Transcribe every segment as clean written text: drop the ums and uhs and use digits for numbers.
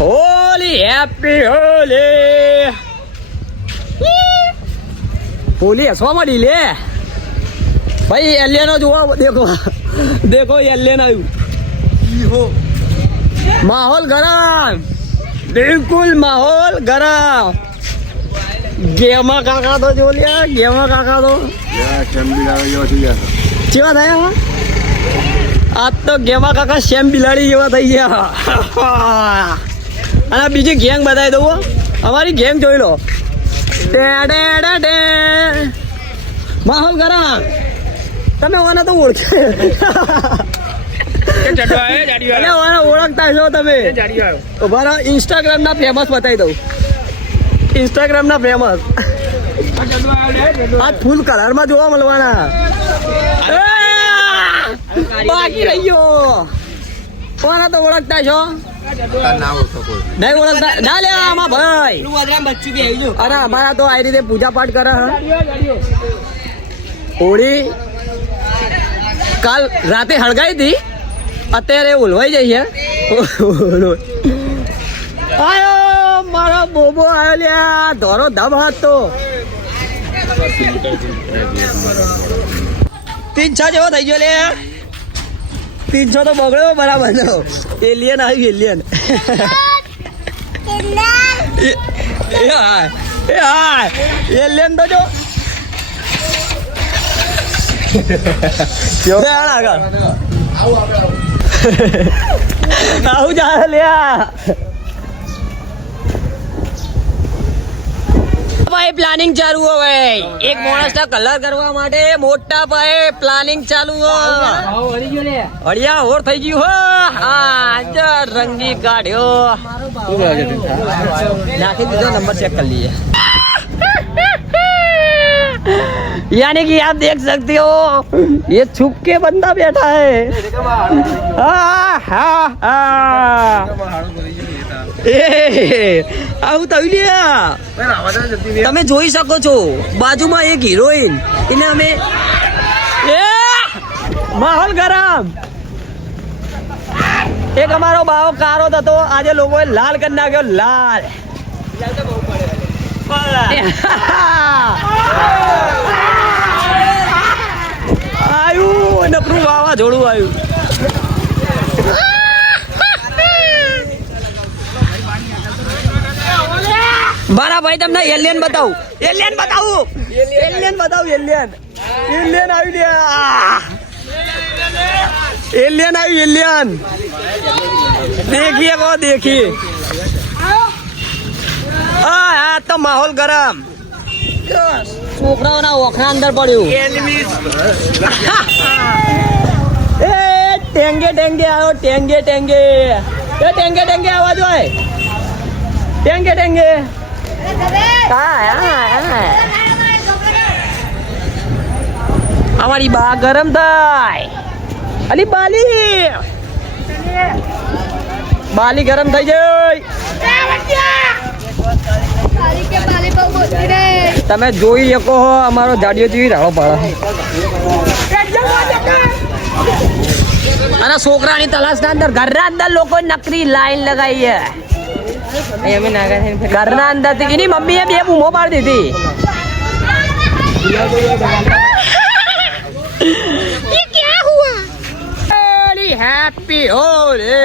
Holi happy Holi Holi હસવા મળી લે ભાઈ એલિયનો જોવા દેખો દેખો એલિયન આવ્યું માહોલ ગરમ બિલકુલ માહોલ ગરમ ગેમા કાકા તો જો લ્યા ગેમા કાકા તો કેવા થયા આજ તો ગેમા કાકા શેમ બિલાડી જેવા થઈ ગયા અને બીજી ગેંગ બતાવી દઉં અમારી ગેંગ જોઈ લો માહોલ ગરમ તમે ઓને તો ઓળખે ઓળખતા છો તમે મારા ઇન્સ્ટાગ્રામ ના ફેમસ બતાવી દઉં ઇન્સ્ટાગ્રામ ના ફેમસ આ ફૂલ કલર માં જોવા મળવાના બાકી રહી ગયો કોના તો ઓળખતા છો નહીં ઓળખતા ના લે આમાં ભાઈ અરે અમારા તો આ રીતે પૂજા પાઠ કરે હોળી કાલ રાતે હળગાઈ હતી અત્યારે ઓલવાઈ જઈએ આયો મારો બોબો આવ્યો લ્યા ધોરો ધબ હાથ તો 3-6 જેવો થઈ ગયો લે 300 તો બગડ્યો બરાબર નો એલિયન આવ્યું એલિયન એલિયન તો જો આવું જા લ્યા ભાઈ પ્લાનિંગ ચાલુ હો ભાઈ એક માણસ ના કલર કરવા માટે મોટા ભાઈ પ્લાનિંગ ચાલુ હો અડિયા હોર થઈ ગયું હો હા રંગી કાઢ્યો નાખી દીધો नंबर चेक कर लिए यानी कि आप देख सकते हो ये छुप के बंदा बैठा है આવું થયું લ્યા તમે જોઈ શકો છો બાજુમાં એક હિરોઈન એને અમે માહોલ ગરમ એક અમારો બાવો કારો હતો આજે લોકોએ લાલ કરી નાખ્યો લાલ આવ્યું નકરું વાવાઝોડું આવ્યું મારા ભાઈ તમને એલિયન બતાવું એલિયન બતાવું એલિયન બતાવું એલિયન એલિયન આવી એલિયન આવ્યું એલિયન देखिए वो देखिए હા તો માહોલ ગરમ છોકરાઓના ઓખરા અંદર પડ્યું એ ટેંગે ટેંગે આવ્યો ટેંગે ટેંગે એ ટેંગે ટેંગે આવાજ હોય ટેંગે ટેંગે અમારી બા ગરમ થાય અલી બાલી ગરમ થઈ જાય તમે જોઈ શકો હો અમારો જાડિયો જેવી રાડો પાડે અને છોકરાની તલાશ ના અંદર ઘરના અંદર લોકો નકરી લાઈન લગાવી છે ઘરના અંદર થી એની મમ્મીએ 2 બૂમો પાડી દીધી हैप्पी होली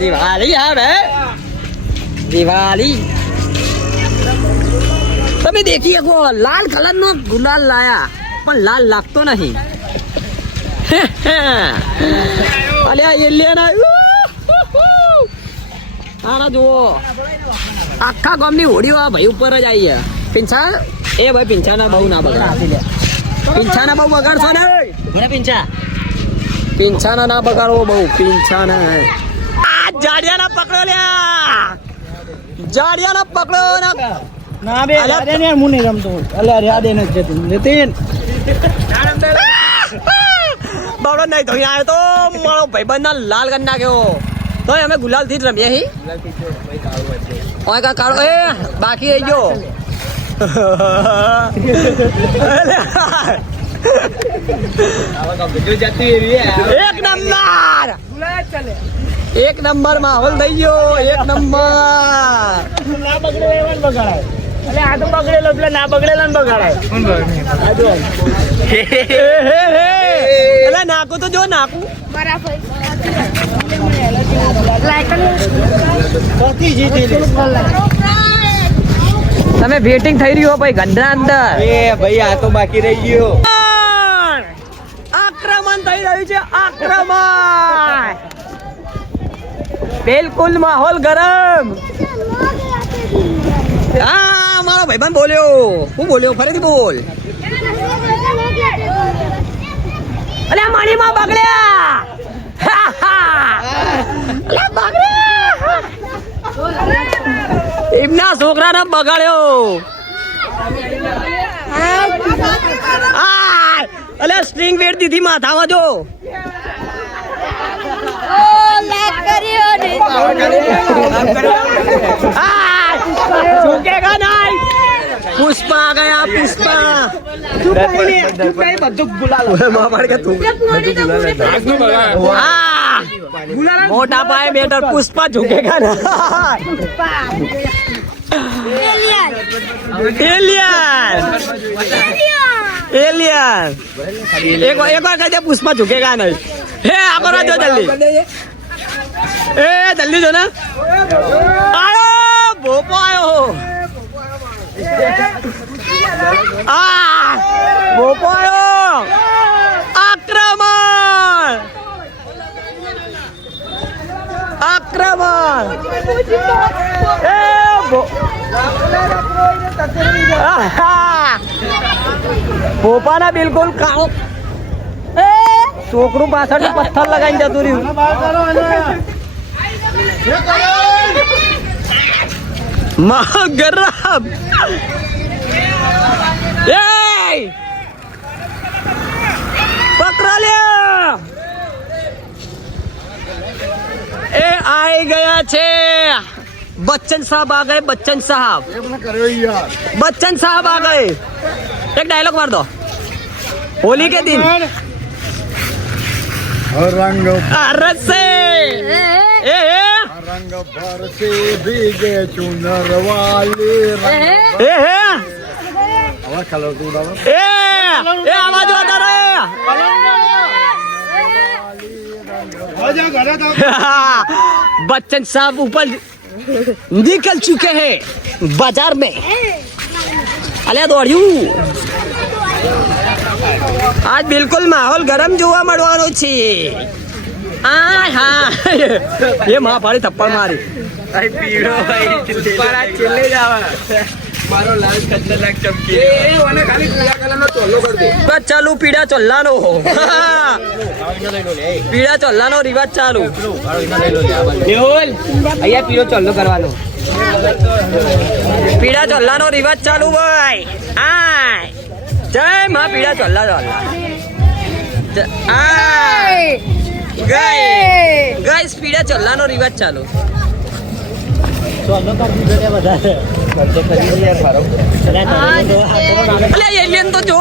दिवाली है दिवाली તમે દેખી શકો લાલ કલર નો ગુલાલ લાયા પણ લાલ લાગતો નહીં અલ્યા એલિયન આના જુઓ આખા ગામની હોડી વાળા ભાઈ ઉપર જ આવી પિંછા એ ભાઈ પિંછાના બહુ ના બગાડ પિંછાના બહુ બગાડશો ને પિંછાના ના બગાડવો બહુ પિંછાના આ જાડિયાના પકડો લ્યા જાડિયાના પકડો ના બે અરે ને હું નહીં રમતો અલ્યા યાદ એને જતી નીતિન બાવડો નહીં તો આવ્યો તો મારો ભાઈબંધ ના લાલ કરી નાખ્યો તો અમે ગુલાલ થી જ રમીએ હી ઓય કા કાળો એ બાકી રહી ગયો એક નંબર એક નંબર માહોલ થઈ ગયો, એક નંબર. ના બગડે એવા બગાડાય. એટલે આ તો બગડેલો એટલે ના બગડેલા ને બગાડાય. એટલે નાકું તો જો નાકું. તમે વેટિંગ થઈ રહ્યો ભાઈ ગંડા અંદર. એ ભાઈ આ તો બાકી રહી ગયો. આક્રમણ થઈ રહ્યું છે, આક્રમણ. બિલકુલ માહોલ ગરમ. હા મારો ભાઈબંધ બોલ્યો. હું બોલ્યો ફરીથી બોલ. અલે મણીમાં બગડ્યા. એમના છોકરાને બગાડ્યો. અલે સ્ટ્રિંગ વેડ દીધી માથામાં જો. झुकेगा नहीं. पुष्पा आ गया, पुष्पा. मोटा पाए बेटर पुष्पा झुकेगा ना. एलियन एलियन एक बार कहते पुष्पा झुकेगा नहीं. हे आप जो जल्दी ए जल्दी जो ना. आयो भोपो आयो. भोपो आयो. आक्रमण आक्रमण. ભોપાના બિલકુલ કાળો છોકરું પાછળ પથ્થર લગાવીને જતું રહ્યું. ગરમ પકડા લે. એ આઈ ગયા છે बच्चन साहब आ गए. बच्चन साहब बच्चन साहब आ गए. एक डायलॉग मार दो. होली के दिन रंग रसे रंग बरसे भीगे चुनर वाले आवाज आता रहे. बच्चन साहब ऊपर निकल चुके हैं बाजार में. अले दौड़્યું. आज बिल्कुल माहौल गरम જોવા મળવાનો છે. હા એ માં ભાડી થપ્પડ મારી. પીળો છેલ્લે જ આવે. મારો લાલ ખતરનાક ચમકી. મને ખાલી પીળા કલરનો ચોલ્લો કરી દે. બસ ચાલુ પીળા ચોલ્લાનો. પીળા ચોલ્લાનો રિવાજ ચાલુ. મેહુલ અહીંયા પીળો ચોલ્લો કરવાનો. પીળા ચોલ્લાનો રિવાજ ચાલુ ભાઈ. આ જય માં પીળા ચોલ્લા ચોલ્લા. ગાઈસ પીળા ચોલ્લાનો રિવાજ ચાલુ. એલિયન તો જો.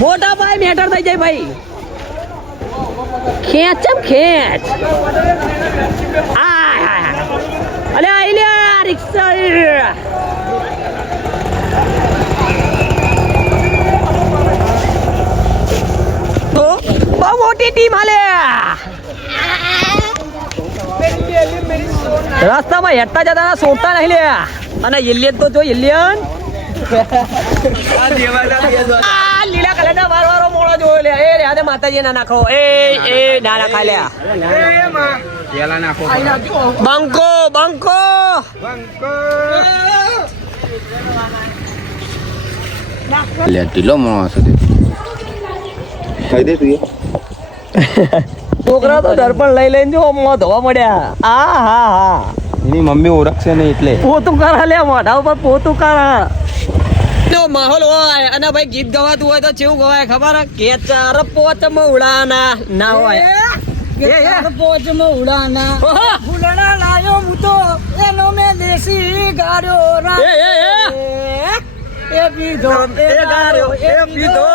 મોટા ભાઈ મેટર થઈ જાય ભાઈ. ખેંચમ ખેંચ. અલે આઈને રિક્ષા. તો બહુ મોટી ટીમ હાલે. રસ્તામાં હેઠતા જતા સોડતા નહીં લે. અને એલિયન તો જો એલિયન લીલા કલર ના વારો મોડો જોયો લે. એ રે આને માતાજી ના નાખો. એ ના નાખા લે. બંકો બંકો ઢીલો માણસ ખાઈ દે તું. છોકરા તો દર્પણ લઈ લઈને જો મોં ધોવા મળ્યા. હા એની મમ્મી ઓળખશે નહીં એટલે પોતું કરા લે. મોઢા ઉપર પોતું કરા. માહોલ હોય અને ભાઈ ગીત ગવાતું હોય તો કેવું ગવાય ખબર? કે ચાર પોચ ઉડાના ના હોય. પોચ ઉડાના ફૂલડા લાયો હું તો એનો મેં દેશી ગાડ્યો. એ પીધો એ ગાડ્યો એ પીધો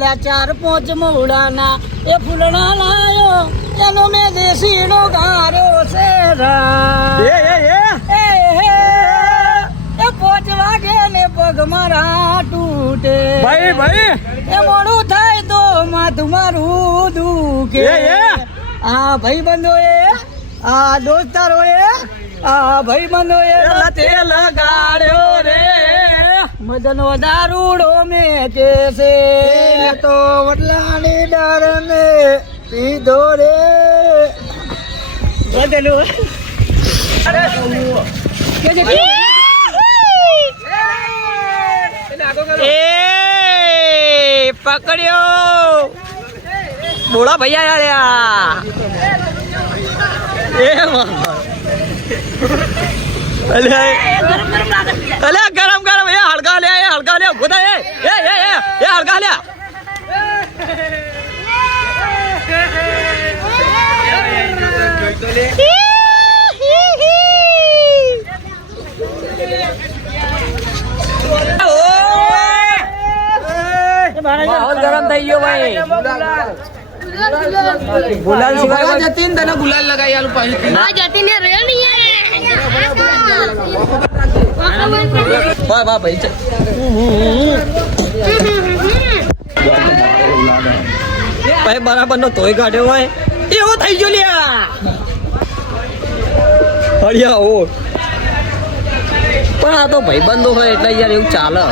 લે 4-5 મોડાના એ ફૂલડા લાયો એનો મેં દેશીનો ગાર્યો છે રા. એ 5 વાગે ને પગ મારા તૂટે ભાઈ એ મોડું થાય તો માથું મારું દુખે. આ ભાઈબંધો એ આ દોસ્તારો એ આ ભાઈબંધો એ લતે લગાડ્યો રે મદનો દારૂડો મેચે છે તો વડલાની ડર ને પીધો રે બદલું એ પકડ્યો બોલા ભૈયા યાર એ અલે ગરમ ગરમ એ હળગા લે ગોદા એ હળગા લે માહોલ ગરમ થઈ ગયો ભાઈ ગુલાલ સિવાય જતીન તને ગુલાલ લગાઈ આલું પાછી આ જતીને રહ્યો નહીં વાહ ભાઈ ભાઈ બરાબર નો તોય કાઢ્યો હોય એવો થઈ ગયો લ્યા હળિયા ઓ પણ આ તો ભાઈબંધો હોય એટલે યાર એવું ચાલે